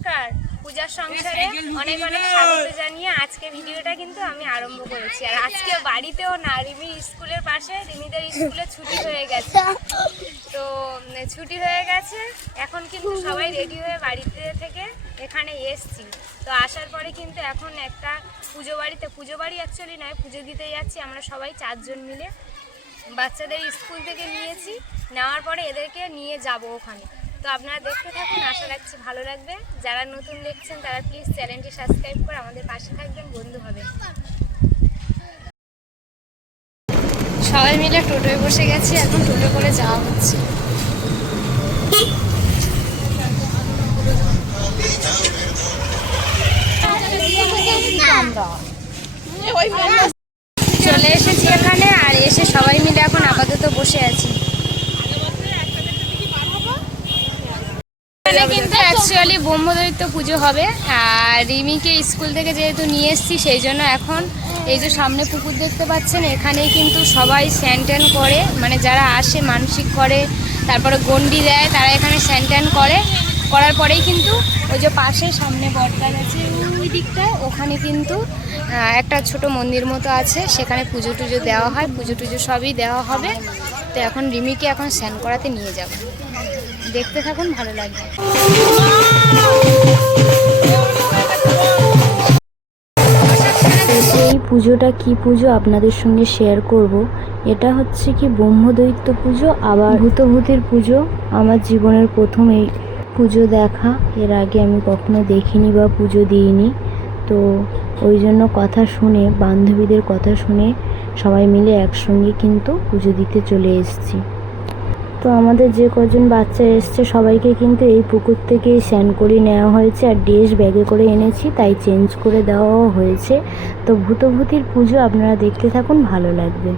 নমস্কার, পূজার সংসারে অনেক অনেক স্বাগত জানিয়ে আজকে ভিডিওটা কিন্তু আমি আরম্ভ করেছি। আর আজকে বাড়িতেও না, রিমির স্কুলের পাশে রিমিদের স্কুলে ছুটি হয়ে গেছে। তো ছুটি হয়ে গেছে, এখন কিন্তু সবাই রেডি হয়ে বাড়িতে থেকে এখানে এসছি। তো আসার পরে কিন্তু এখন একটা পুজো বাড়ি অ্যাকচুয়ালি নয়, পুজো দিতে যাচ্ছি আমরা সবাই 4 জন মিলে। বাচ্চাদের স্কুল থেকে নিয়েছি, নেওয়ার পরে এদেরকে নিয়ে যাব ওখানে। তো আপনারা দেখতে থাকুন, আশা রাখছি ভালো লাগবে। যারা নতুন দেখছেন তারা প্লিজ চ্যানেলটি সাবস্ক্রাইব করে আমাদের পাশে থাকবেন, বন্ধু হবে। সবাই মিলে টোটোয় বসে গেছি, এখন টোটো করে যাওয়া হচ্ছে। চলে এসেছি এখানে, আর এসে সবাই মিলে এখন আপাতত বসে আছি। এখানে কিন্তু অ্যাকচুয়ালি ব্রহ্মদৈত্য পুজো হবে, আর রিমিকে স্কুল থেকে যেহেতু নিয়ে এসেছি সেই জন্য এখন এই যে সামনে পুকুর দেখতে পাচ্ছেন, এখানেই কিন্তু সবাই স্নান টান করে, মানে যারা আসে মানসিক করে, তারপরে গন্ডি দেয়, তারা এখানে স্নান টান করার পরেই কিন্তু ওই যে পাশে সামনে বটগাছ আছে ওই দিকটা, ওখানে কিন্তু একটা ছোট মন্দির মতো আছে, সেখানে পুজো টুজো দেওয়া হয়, পুজো টুজো সবই দেওয়া হবে। তো এখন রিমিকে এখন স্নান করাতে নিয়ে যাব, দেখতে থাকুন, ভালো লাগবে। এই পুজোটা কি পুজো আপনাদের সঙ্গে শেয়ার করব। এটা হচ্ছে কি ব্রহ্মদৈত্য পুজো, আবার ভূতভূতির পুজো। আমার জীবনের প্রথম এই পুজো দেখা, এর আগে আমি কখনো দেখিনি বা পুজো দিইনি। তো ওই জন্য কথা শুনে, বান্ধবীদের কথা শুনে সবাই মিলে একসঙ্গে কিন্তু পুজো দিতে চলে এসেছি। তো আমাদের যে কজন বাচ্চা এসছে সবাইকে কিন্তু এই পুকুর থেকেই স্নান করিয়ে নেওয়া হয়েছে, আর ড্রেস ব্যাগে করে এনেছি, তাই চেঞ্জ করে দেওয়াও হয়েছে। তো ভূতভূতির পুজো আপনারা দেখতে থাকুন, ভালো লাগবে।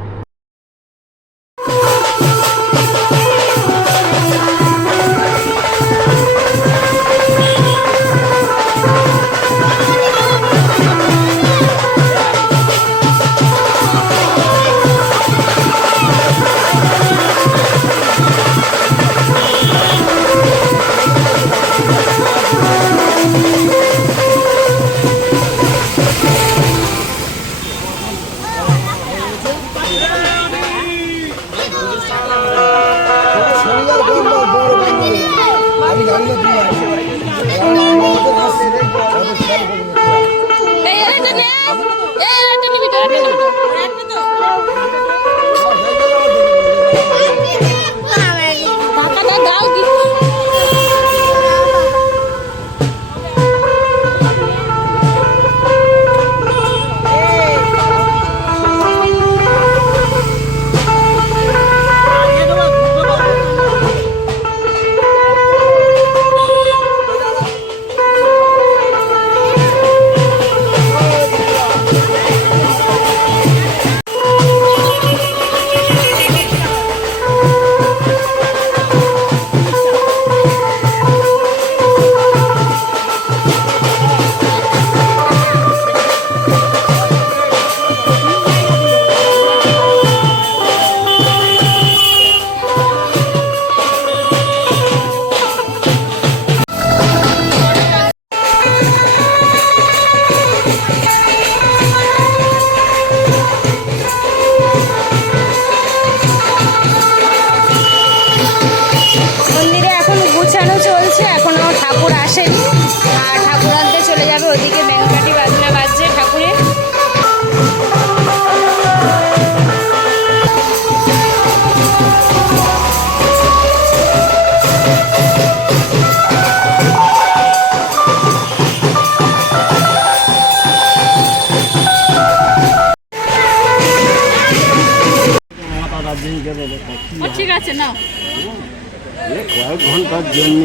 ঠাকুর আসেনি, আর ঠাকুর আনতে চলে যাবে ওদিকে, ব্যাংকাটি বাজনা বাজছে ঠাকুরের। ঠিক আছে না, কয়েক ঘন্টার জন্য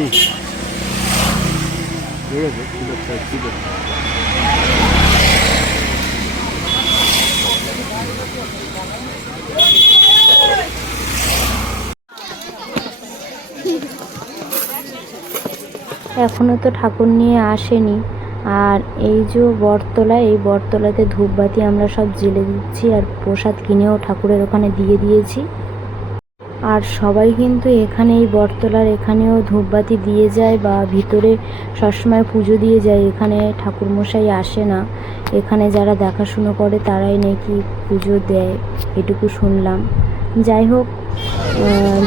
এখনো তো ঠাকুর নিয়ে আসেনি, আর এই যে বটতলা, এই বটতলাতে ধূপবাতি আমরা সব জ্বেলে দিচ্ছি, আর প্রসাদ কিনেও ঠাকুরের ওখানে দিয়ে দিয়েছি। আর সবাই কিন্তু এখানে এই বটতলার এখানেও ধূপবাতি দিয়ে যায় বা ভিতরে সবসময় পুজো দিয়ে যায়। এখানে ঠাকুরমশাই আসে না, এখানে যারা দেখাশুনো করে তারাই নাকি পুজো দেয়, এটুকু শুনলাম। যাই হোক,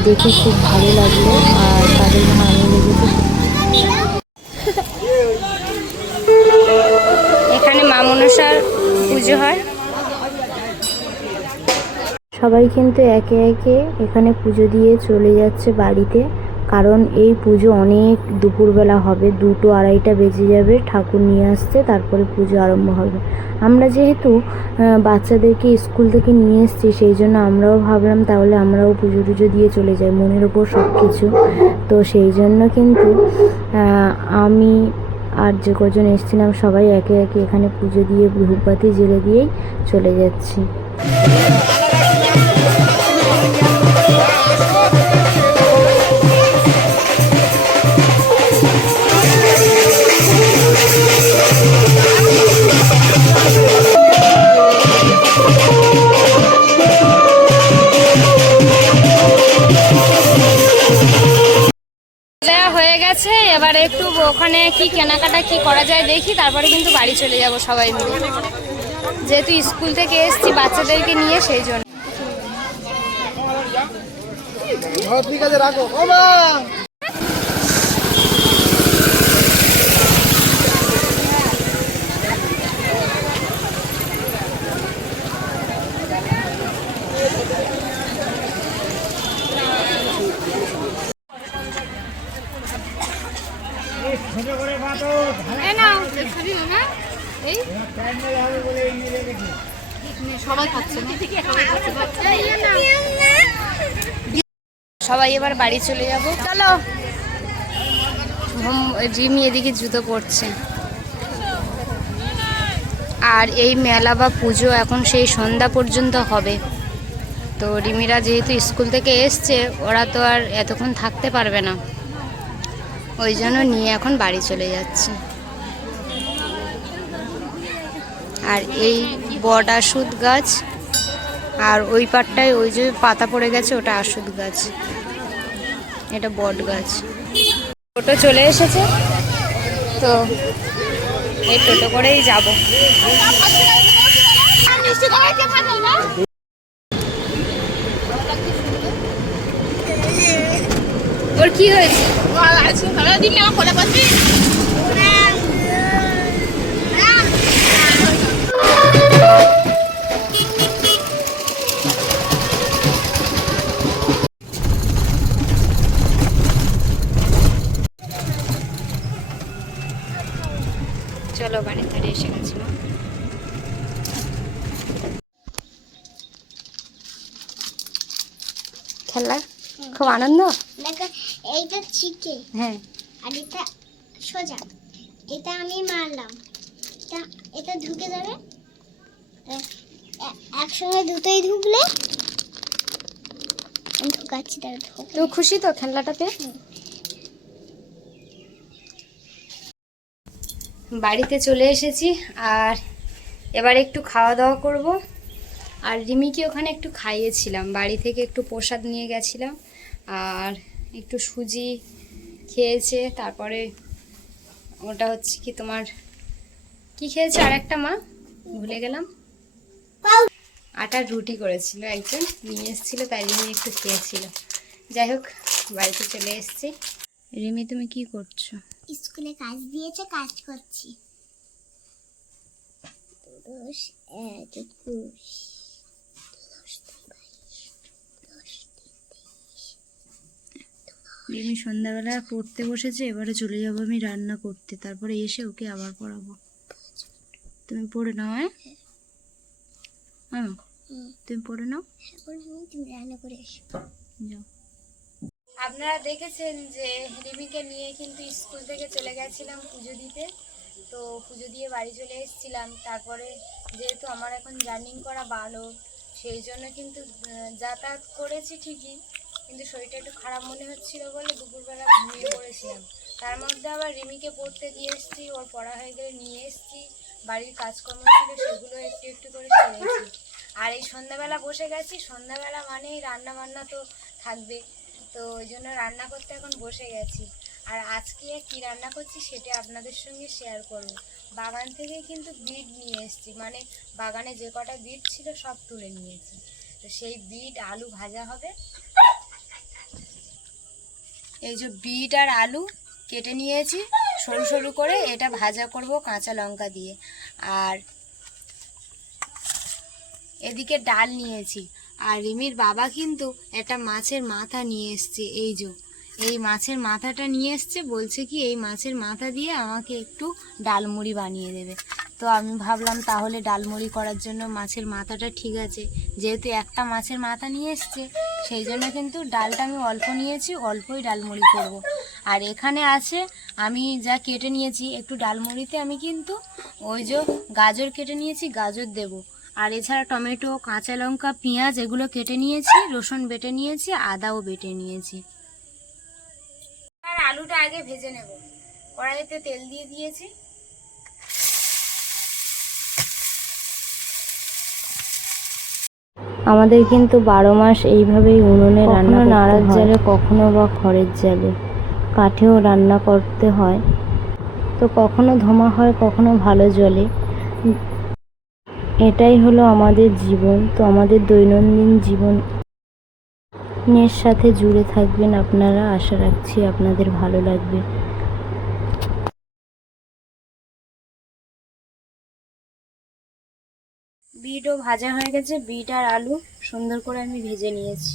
দেখে খুব ভালো লাগলো আর তাদের ভালো লেগেছে। এখানে মা মনসার পুজো হয়। সবাই কিন্তু একে একে এখানে পুজো দিয়ে চলে যাচ্ছে বাড়িতে, কারণ এই পুজো অনেক দুপুরবেলা হবে, 2টো 2:30টা বেজে যাবে ঠাকুর নিয়ে আসতে, তারপরে পুজো আরম্ভ হবে। আমরা যেহেতু বাচ্চাদেরকে স্কুল থেকে নিয়ে এসেছি, সেই জন্য আমরাও ভাবলাম তাহলে আমরাও পুজো টুজো দিয়ে চলে যাই, মনের ওপর সব কিছু। তো সেই জন্য কিন্তু আমি আর যে কজন এসেছিলাম সবাই একে একে এখানে পুজো দিয়ে ধূপবাতি জ্বেলে দিয়েই চলে যাচ্ছি। হয়ে গেছে, এবারে একটু ওখানে কি কেনাকাটা কি করা যায় দেখি, তারপরে কিন্তু বাড়ি চলে যাব সবাই মিলে, যেহেতু স্কুল থেকে এসেছি বাচ্চাদেরকে নিয়ে, সেই জন্য। ঠিক আছে, রাখো। ও মা, সবাই এবার বাড়ি চলে যাব, চলো। রিমি এদিকে জুতো পরছে। আর এই মেলা বা পুজো এখন সেই সন্ধ্যা পর্যন্ত হবে। তো রিমিরা যেহেতু স্কুল থেকে এসছে, ওরা তো আর এতক্ষণ থাকতে পারবে না, ওই জন্য নিয়ে এখন বাড়ি চলে যাচ্ছে। আর এই বট আশুদ গাছ, আর ওই পাটটায় ওই যে পাতা পড়ে গেছে ওটা আশুদ গাছ, এটা বট গাছ। টোটো চলে এসেছে, তো এই টোটো করেই যাব। ওর কি হয়েছে? চলো বাড়ির ধারে এসে গেছি। খেলা খুব আনন্দ। দেখো এইটা চিকে, হ্যাঁ, আর এটা সোজা, এটা আমি মারলাম, এটা ঢুকে যাবে, একসঙ্গে দুটোই ঢুকলে ঢুকাচ্ছি, তার ঢুকে। তো খুশি তো খেলাটাতে? বাড়িতে চলে এসেছি, আর এবার একটু খাওয়া দাওয়া করব। আর রিমিকে ওখানে একটু খাইয়েছিলাম, বাড়ি থেকে একটু প্রসাদ নিয়ে গেছিলাম, আর একটু সুজি খেয়েছে। তারপরে ওটা হচ্ছে কি তোমার কি খেয়েছে আর একটা মা ভুলে গেলাম, আটার রুটি করেছিল, একজন নিয়ে এসেছিল, তাই রিমি একটু খেয়েছিল। যাই হোক, বাড়িতে চলে এসেছি। রিমি তুমি কি করছো? স্কুলে কাজ দিয়েছে, কাজ করছি। রিমি সন্ধ্যাবেলা পড়তে বসেছে, এবারে চলে যাবো আমি রান্না করতে, তারপরে এসে ওকে আবার পড়াবো। তুমি পড়ে নাও। হ্যাঁ, তুমি পড়ে নাও, তুমি রান্না করে এসো। যাও। আপনারা দেখেছেন যে রিমিকে নিয়ে কিন্তু স্কুল থেকে চলে গেছিলাম পুজো দিতে। তো পুজো দিয়ে বাড়ি চলে এসেছিলাম। তারপরে যেহেতু আমার এখন জার্নিং করা ভালো, সেই জন্য কিন্তু যাতায়াত করেছি ঠিকই, কিন্তু শরীরটা একটু খারাপ মনে হচ্ছিল বলে দুপুরবেলা ঘুমিয়ে পড়েছিলাম। তার মধ্যে আবার রিমিকে পড়তে দিয়ে এসেছি, ওর পড়া হয়ে গেলে নিয়ে এসেছি, বাড়ির কাজকর্ম ছিল সেগুলো একটু একটু করে সেরেছি। আর এই সন্ধ্যাবেলা বসে গেছি, সন্ধ্যাবেলা মানেই রান্না বান্না তো থাকবে। তো ওই জন্য রান্না করতে এখন বসে গেছি। আর আজকে কি রান্না করছি সেটা আপনাদের সঙ্গে শেয়ার করব। বাগান থেকে কিন্তু বিট নিয়ে এসেছি, মানে বাগানে যে কটা বিট ছিল সব তুলে নিয়েছি। তো সেই বিট আলু ভাজা হবে। এই যে বিট আর আলু কেটে নিয়েছি সরু সরু করে, এটা ভাজা করব কাঁচা লঙ্কা দিয়ে। আর এদিকে ডাল নিয়েছি। আর রিমির বাবা কিন্তু একটা মাছের মাথা নিয়ে এসছে। এই মাছের মাথাটা নিয়ে এসছে, বলছে কি এই মাছের মাথা দিয়ে আমাকে একটু ডালমুড়ি বানিয়ে দেবে। তো আমি ভাবলাম তাহলে ডালমুড়ি করার জন্য মাছের মাথাটা ঠিক আছে, যেহেতু একটা মাছের মাথা নিয়ে এসছে সেই জন্য কিন্তু ডালটা আমি অল্প নিয়েছি, অল্পই ডালমুড়ি করব। আর এখানে আছে আমি যা কেটে নিয়েছি একটু ডালমুড়িতে, আমি কিন্তু ওই যে গাজর কেটে নিয়েছি, গাজর দেব। আর এছাড়া টমেটো, কাঁচা লঙ্কা, পেঁয়াজ এগুলো কেটে নিয়েছি, রসুন বেটে নিয়েছি, আদাও বেটে নিয়েছি। আর আলুটা আগে ভেজে নেব। কড়াইতে তেল দিয়ে দিয়েছি। আমাদের কিন্তু 12 মাস এইভাবেই উনুনে রান্না করতে হয়, নাড়ার জালে কখনো বা খড়ের জালে, কাঠেও রান্না করতে হয়। তো কখনো ধোঁয়া হয়, কখনো ভালো জ্বলে। এটাই হলো আমাদের জীবন। তো আমাদের দৈনন্দিন জীবনের সাথে জুড়ে থাকবেন আপনারা, আশা রাখছি আপনাদের ভালো লাগবে। বিটও ভাজা হয়ে গেছে, বিট আর আলু সুন্দর করে আমি ভেজে নিয়েছি।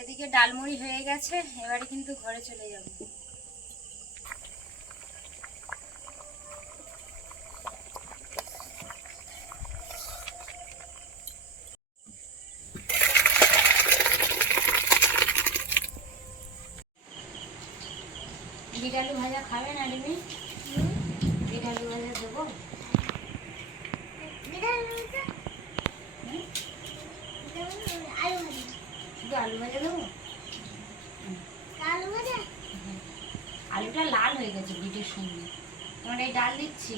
এদিকে ডালমুড়ি হয়ে গেছে, এবারে কিন্তু ঘরে চলে যাব। বিট আলু ভাজা খাবে না রিমি? বিট আলু ভাজা দেবো? শুধু আলু ভাজা দেবো? আলুটা লাল হয়ে গেছে বিটের সঙ্গে, তোমার এই ডাল দিচ্ছি।